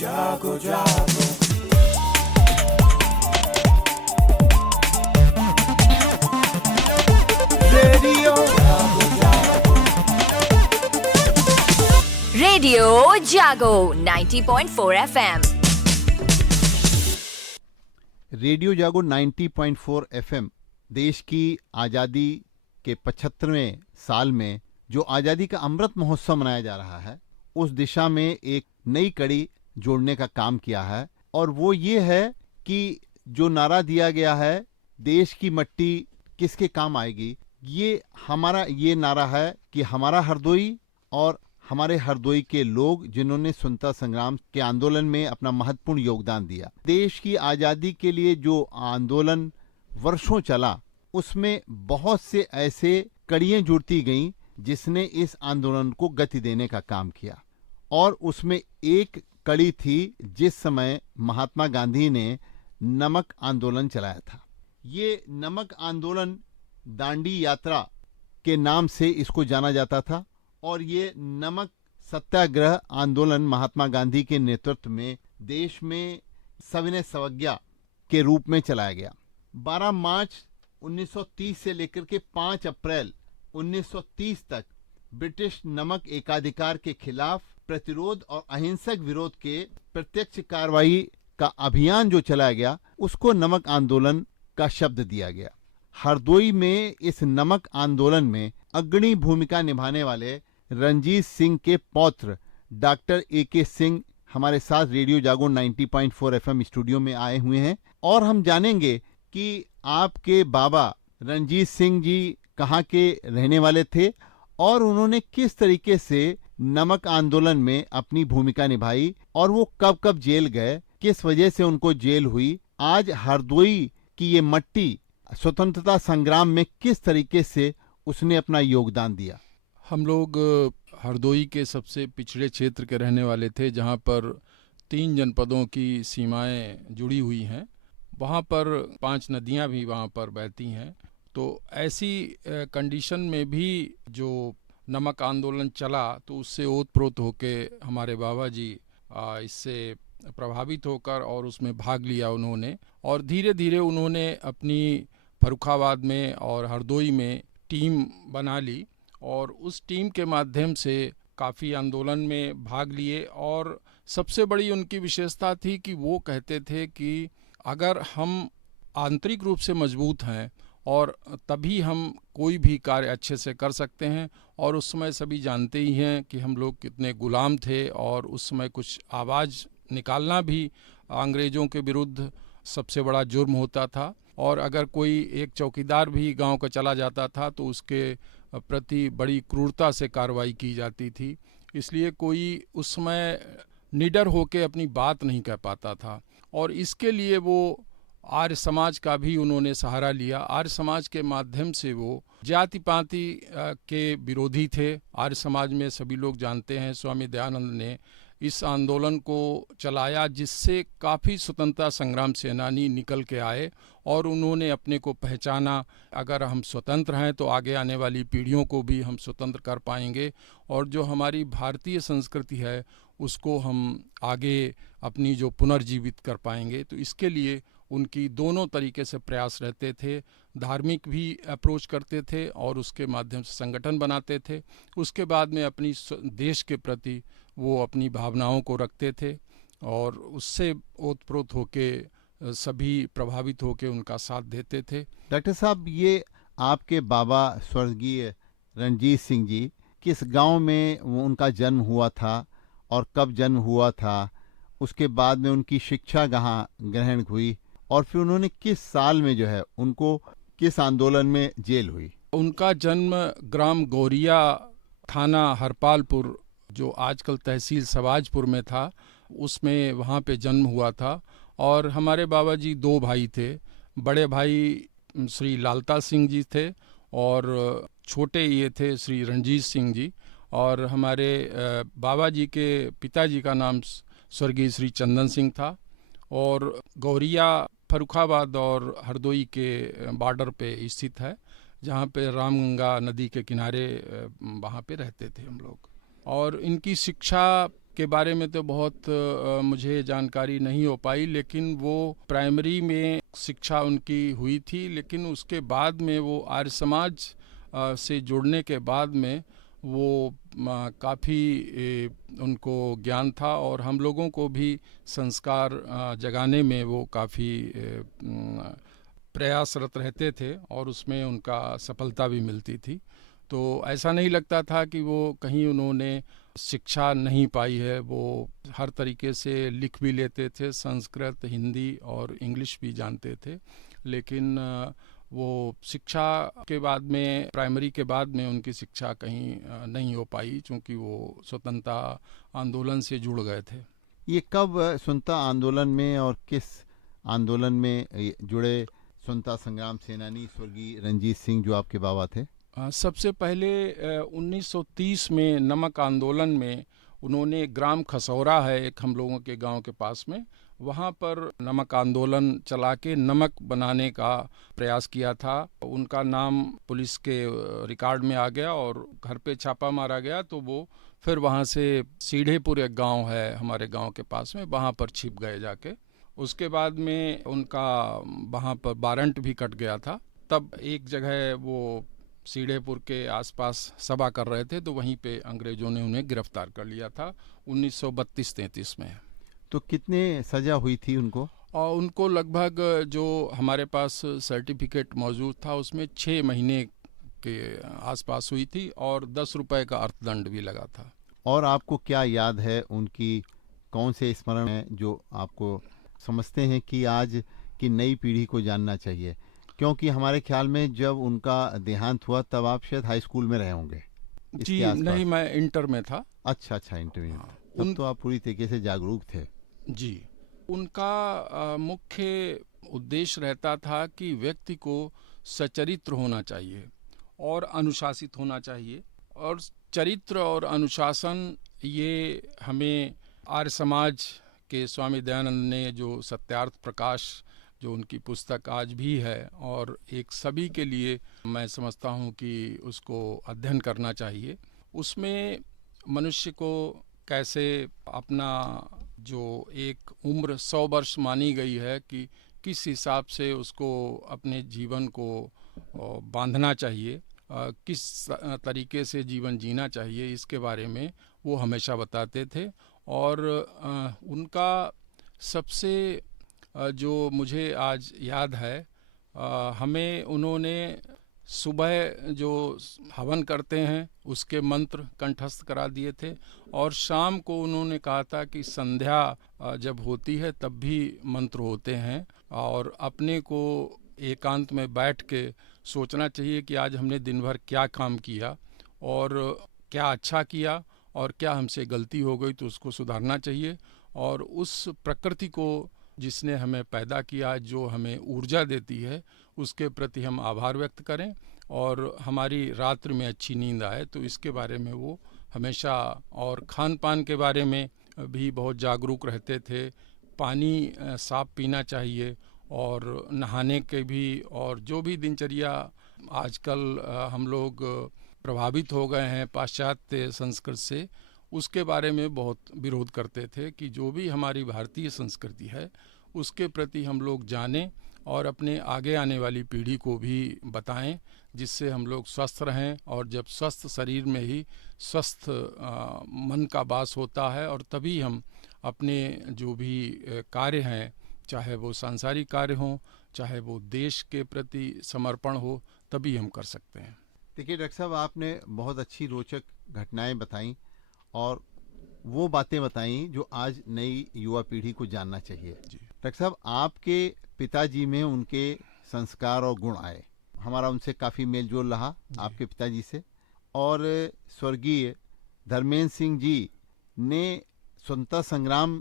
जागो जागो रेडियो जागो जागो रेडियो जागो 90.4 FM। रेडियो जागो 90.4 एफएम देश की आज़ादी के 75वें साल में जो आज़ादी का अमृत महोत्सव मनाया जा रहा है, उस दिशा में एक नई कड़ी जोड़ने का काम किया है। और वो ये है कि जो नारा दिया गया है, देश की मिट्टी किसके काम आएगी, ये नारा है कि हमारा हरदोई और हमारे हरदोई के लोग जिन्होंने स्वतंत्रता संग्राम के आंदोलन में अपना महत्वपूर्ण योगदान दिया। देश की आज़ादी के लिए जो आंदोलन वर्षों चला, उसमें बहुत से ऐसे कड़ियां जुड़ती गईं जिसने इस आंदोलन को गति देने का काम किया। और उसमें एक कड़ी थी जिस समय महात्मा गांधी ने नमक आंदोलन चलाया था। ये नमक आंदोलन दांडी यात्रा के नाम से इसको जाना जाता था और ये नमक सत्याग्रह आंदोलन महात्मा गांधी के नेतृत्व में देश में सविनय अवज्ञा के रूप में चलाया गया। 12 मार्च 1930 से लेकर के 5 अप्रैल 1930 तक ब्रिटिश नमक एकाधिकार के खिलाफ प्रतिरोध और अहिंसक विरोध के प्रत्यक्ष कार्रवाई का अभियान जो चलाया गया, उसको नमक आंदोलन का शब्द दिया गया। हरदोई में इस नमक आंदोलन में अग्रणी भूमिका निभाने वाले रणजीत सिंह के पौत्र डॉक्टर AK सिंह हमारे साथ रेडियो जागो 90.4 FM स्टूडियो में आए हुए हैं और हम जानेंगे कि आपके बाबा रणजीत सिंह जी कहाँ के रहने वाले थे और उन्होंने किस तरीके से नमक आंदोलन में अपनी भूमिका निभाई और वो कब कब जेल गए, किस वजह से उनको जेल हुई। आज हरदोई की ये मट्टी स्वतंत्रता संग्राम में किस तरीके से उसने अपना योगदान दिया। हम लोग हरदोई के सबसे पिछड़े क्षेत्र के रहने वाले थे, जहाँ पर 3 जनपदों की सीमाएं जुड़ी हुई हैं। वहाँ पर 5 नदियाँ भी वहाँ पर बहती हैं। तो ऐसी कंडीशन में भी जो नमक आंदोलन चला, तो उससे ओतप्रोत होके हमारे बाबा जी इससे प्रभावित होकर और उसमें भाग लिया उन्होंने। और धीरे धीरे उन्होंने अपनी फर्रुखाबाद में और हरदोई में टीम बना ली और उस टीम के माध्यम से काफ़ी आंदोलन में भाग लिए। और सबसे बड़ी उनकी विशेषता थी कि वो कहते थे कि अगर हम आंतरिक रूप से मजबूत हैं और तभी हम कोई भी कार्य अच्छे से कर सकते हैं। और उस समय सभी जानते ही हैं कि हम लोग कितने गुलाम थे और उस समय कुछ आवाज़ निकालना भी अंग्रेज़ों के विरुद्ध सबसे बड़ा जुर्म होता था। और अगर कोई एक चौकीदार भी गांव का चला जाता था तो उसके प्रति बड़ी क्रूरता से कार्रवाई की जाती थी। इसलिए कोई उस समय निडर होकर अपनी बात नहीं कह पाता था। और इसके लिए वो आर्य समाज का भी उन्होंने सहारा लिया। आर्य समाज के माध्यम से वो जाति पाति के विरोधी थे। आर्य समाज में सभी लोग जानते हैं स्वामी दयानंद ने इस आंदोलन को चलाया, जिससे काफ़ी स्वतंत्रता संग्राम सेनानी निकल के आए और उन्होंने अपने को पहचाना। अगर हम स्वतंत्र हैं तो आगे आने वाली पीढ़ियों को भी हम स्वतंत्र कर पाएंगे और जो हमारी भारतीय संस्कृति है उसको हम आगे अपनी जो पुनर्जीवित कर पाएंगे। तो इसके लिए उनकी दोनों तरीके से प्रयास रहते थे। धार्मिक भी अप्रोच करते थे और उसके माध्यम से संगठन बनाते थे। उसके बाद में अपनी देश के प्रति वो अपनी भावनाओं को रखते थे और उससे ओतप्रोत होके सभी प्रभावित होके उनका साथ देते थे। डॉक्टर साहब, ये आपके बाबा स्वर्गीय रणजीत सिंह जी, किस गांव में उनका जन्म हुआ था और कब जन्म हुआ था, उसके बाद में उनकी शिक्षा कहाँ ग्रहण हुई और फिर उन्होंने किस साल में जो है उनको किस आंदोलन में जेल हुई? उनका जन्म ग्राम गौरिया, थाना हरपालपुर, जो आजकल तहसील सवाजपुर में था, उसमें वहाँ पे जन्म हुआ था। और हमारे बाबा जी 2 भाई थे। बड़े भाई श्री लालता सिंह जी थे और छोटे ये थे श्री रणजीत सिंह जी। और हमारे बाबा जी के पिताजी का नाम स्वर्गीय श्री चंदन सिंह था। और गौरिया फर्रुखाबाद और हरदोई के बॉर्डर पे स्थित है, जहाँ पे रामगंगा नदी के किनारे वहाँ पे रहते थे हम लोग। और इनकी शिक्षा के बारे में तो बहुत मुझे जानकारी नहीं हो पाई, लेकिन वो प्राइमरी में शिक्षा उनकी हुई थी, लेकिन उसके बाद में वो आर्य समाज से जुड़ने के बाद में वो काफ़ी उनको ज्ञान था और हम लोगों को भी संस्कार जगाने में वो काफ़ी प्रयासरत रहते थे और उसमें उनका सफलता भी मिलती थी। तो ऐसा नहीं लगता था कि वो कहीं उन्होंने शिक्षा नहीं पाई है। वो हर तरीके से लिख भी लेते थे, संस्कृत, हिंदी और इंग्लिश भी जानते थे, लेकिन वो शिक्षा के बाद में, प्राइमरी के बाद में उनकी शिक्षा कहीं नहीं हो पाई, क्योंकि वो स्वतंत्रता आंदोलन से जुड़ गए थे। ये कब स्वतंत्रता आंदोलन में और किस आंदोलन में जुड़े स्वतंत्रता संग्राम सेनानी स्वर्गीय रंजीत सिंह जो आपके बाबा थे? सबसे पहले 1930 में नमक आंदोलन में उन्होंने ग्राम खसौरा है एक हम लोगों के गांव के पास में, वहाँ पर नमक आंदोलन चला के नमक बनाने का प्रयास किया था। उनका नाम पुलिस के रिकॉर्ड में आ गया और घर पे छापा मारा गया, तो वो फिर वहाँ से सीढ़ेपुर एक गांव है हमारे गांव के पास में, वहाँ पर छिप गए जाके। उसके बाद में उनका वहाँ पर वारंट भी कट गया था। तब एक जगह वो सीढ़ेपुर के आसपास सभा कर रहे थे, तो वहीं पे अंग्रेजों ने उन्हें गिरफ्तार कर लिया था 1932-33 में। तो कितने सजा हुई थी उनको? और उनको लगभग, जो हमारे पास सर्टिफिकेट मौजूद था उसमें 6 महीने के आसपास हुई थी और 10 रुपए का अर्थदंड भी लगा था। और आपको क्या याद है, उनकी कौन से स्मरण है जो आपको समझते हैं कि आज की नई पीढ़ी को जानना चाहिए? क्योंकि हमारे ख्याल में जब उनका देहांत हुआ तब आप शायद हाई स्कूल में रहे होंगे। जी नहीं, मैं इंटर में था। अच्छा, इंटरव्यू। तब तो आप पूरी तरीके से जागरूक थे। जी, उनका मुख्य उद्देश्य रहता था कि व्यक्ति को सचरित्र होना चाहिए और अनुशासित होना चाहिए, और चरित्र और अनुशासन ये हमें आर्य समाज के स्वामी दयानंद ने जो सत्यार्थ प्रकाश, जो उनकी पुस्तक आज भी है और एक सभी के लिए मैं समझता हूँ कि उसको अध्ययन करना चाहिए। उसमें मनुष्य को कैसे अपना जो एक उम्र 100 वर्ष मानी गई है कि किस हिसाब से उसको अपने जीवन को बांधना चाहिए, किस तरीके से जीवन जीना चाहिए, इसके बारे में वो हमेशा बताते थे। और उनका सबसे जो मुझे आज याद है, हमें उन्होंने सुबह जो हवन करते हैं उसके मंत्र कंठस्थ करा दिए थे, और शाम को उन्होंने कहा था कि संध्या जब होती है तब भी मंत्र होते हैं, और अपने को एकांत में बैठ के सोचना चाहिए कि आज हमने दिन भर क्या काम किया और क्या अच्छा किया और क्या हमसे गलती हो गई तो उसको सुधारना चाहिए। और उस प्रकृति को जिसने हमें पैदा किया, जो हमें ऊर्जा देती है, उसके प्रति हम आभार व्यक्त करें और हमारी रात्रि में अच्छी नींद आए, तो इसके बारे में वो हमेशा, और खान पान के बारे में भी बहुत जागरूक रहते थे। पानी साफ पीना चाहिए और नहाने के भी, और जो भी दिनचर्या आजकल हम लोग प्रभावित हो गए हैं पाश्चात्य संस्कृति से, उसके बारे में बहुत विरोध करते थे कि जो भी हमारी भारतीय संस्कृति है उसके प्रति हम लोग जानें और अपने आगे आने वाली पीढ़ी को भी बताएं, जिससे हम लोग स्वस्थ रहें। और जब स्वस्थ शरीर में ही स्वस्थ मन का वास होता है, और तभी हम अपने जो भी कार्य हैं, चाहे वो सांसारिक कार्य हों, चाहे वो देश के प्रति समर्पण हो, तभी हम कर सकते हैं। देखिए डॉक्टर साहब, आपने बहुत अच्छी रोचक घटनाएं बताई और वो बातें बताई जो आज नई युवा पीढ़ी को जानना चाहिए। डॉक्टर साहब, आपके पिताजी में उनके संस्कार और गुण आए, हमारा उनसे काफ़ी मेल जोल रहा आपके पिताजी से। और स्वर्गीय धर्मेंद्र सिंह जी ने स्वतंत्रता संग्राम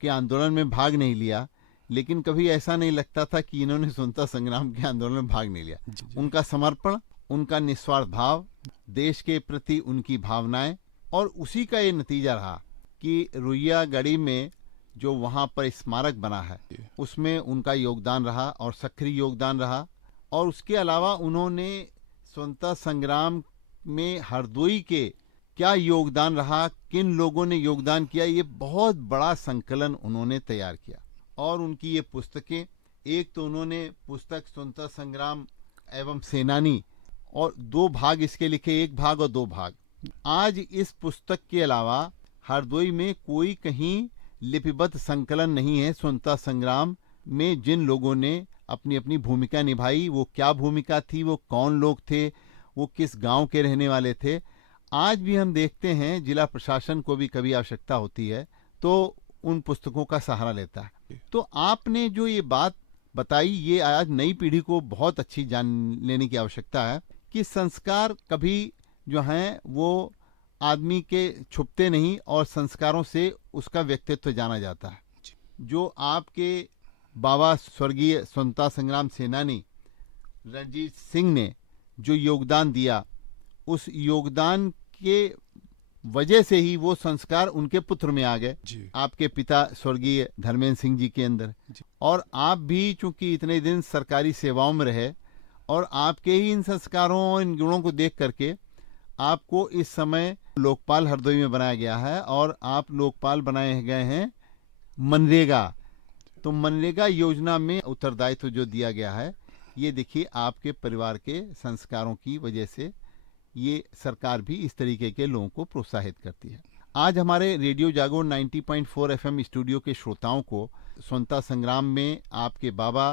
के आंदोलन में भाग नहीं लिया, लेकिन कभी ऐसा नहीं लगता था कि इन्होंने स्वतंत्रता संग्राम के आंदोलन में भाग नहीं लिया। उनका समर्पण, उनका निस्वार्थ भाव, देश के प्रति उनकी भावनाएं, और उसी का ये नतीजा रहा कि रुइया गढ़ी में जो वहाँ पर स्मारक बना है उसमें उनका योगदान रहा और सक्रिय योगदान रहा। और उसके अलावा उन्होंने स्वतंत्रता संग्राम में हरदोई के क्या योगदान रहा, किन लोगों ने योगदान किया, ये बहुत बड़ा संकलन उन्होंने तैयार किया। और उनकी ये पुस्तकें, एक तो उन्होंने पुस्तक स्वतंत्रता संग्राम एवं सेनानी, और 2 भाग इसके लिखे, 1 भाग और 2 भाग। आज इस पुस्तक के अलावा हरदोई में कोई कहीं लिपिबद्ध संकलन नहीं है स्वतंत्रता संग्राम में जिन लोगों ने अपनी अपनी भूमिका निभाई। वो क्या भूमिका थी, वो कौन लोग थे, वो किस गांव के रहने वाले थे। आज भी हम देखते हैं जिला प्रशासन को भी कभी आवश्यकता होती है तो उन पुस्तकों का सहारा लेता है। तो आपने जो ये बात बताई, ये आज नई पीढ़ी को बहुत अच्छी जान लेने की आवश्यकता है कि संस्कार कभी जो हैं वो आदमी के छुपते नहीं और संस्कारों से उसका व्यक्तित्व जाना जाता है। जो आपके बाबा स्वर्गीय स्वतंत्रता संग्राम सेनानी रणजीत सिंह ने जो योगदान दिया, उस योगदान के वजह से ही वो संस्कार उनके पुत्र में आ गए, आपके पिता स्वर्गीय धर्मेंद्र सिंह जी के अंदर। और आप भी चूंकि इतने दिन सरकारी सेवाओं में रहे और आपके ही इन संस्कारों और इन गुणों को देख करके आपको इस समय लोकपाल हरदोई में बनाया गया है और आप लोकपाल बनाए गए हैं मनरेगा। तो मनरेगा योजना में उत्तरदायित्व जो दिया गया है, ये देखिए आपके परिवार के संस्कारों की वजह से ये सरकार भी इस तरीके के लोगों को प्रोत्साहित करती है। आज हमारे रेडियो जागो 90.4 FM स्टूडियो के श्रोताओं को स्वतंत्रता संग्राम में आपके बाबा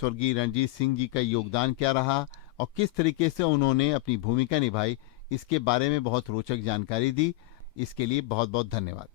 स्वर्गीय रणजीत सिंह जी का योगदान क्या रहा और किस तरीके से उन्होंने अपनी भूमिका निभाई, इसके बारे में बहुत रोचक जानकारी दी। इसके लिए बहुत बहुत धन्यवाद।